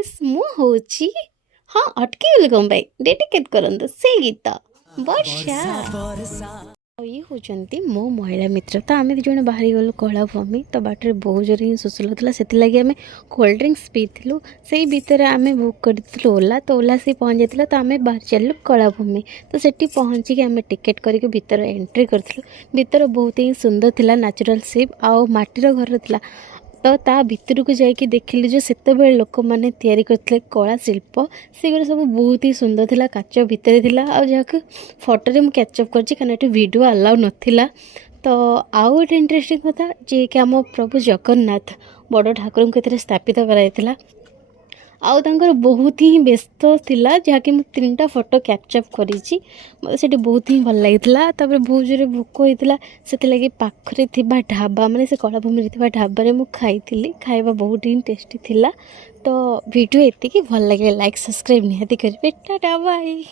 Guys मु होची हाँ अटकी कौन भाई डेडिकेट करंतु से गीत वर्षा ये होचंती मो महिला मित्र तो आम दिज बाहरी गलु कलाभूमि तो बाटर बहुत जोर हिं शोष लगुला से आम कोल्ड ड्रिंक्स पीलु से भितर आम बुक करूँ ओला तो ओला से पहुँच जाता तो आम बाहर चलू कलाभूमि तो सेठी पहुँचिकी आम टिकेट करके भितर एंट्री करूँ भितर बहुत ही सुंदर थिला नेचुरल सेप आउ माटीर घर थिला तो ता भितर को जाकि देखिली जो सेत लोक मैंने तैयारी करते कला शिल्प सेगुरा सब बहुत ही सुंदर थिला काच भितर थिला आ जहाँ फोटो में कैचअप कर वीडियो अलाउ नाला तो आउ गोटे इंटरेस्टिंग कथा जी कि आम प्रभु जगन्नाथ बड़ ठाकुर को स्थापित कराइला आउ तांकर बहुत ही व्यस्त थिला जहाँकि मुझे 3टा फोटो कैप्चर करी मतलब बहुत ही भल लगी बहुत जोर भोक होता से लगी पाखरे थिबा ढाबा माने से कलाभूमि ढाबा मुझे खाई खाଇବା बहुत ही टेस्टी थिला तो वीडियो एतिकी भल लगे लाइक सब्सक्राइब निहाती करेंगे टाटा बाय।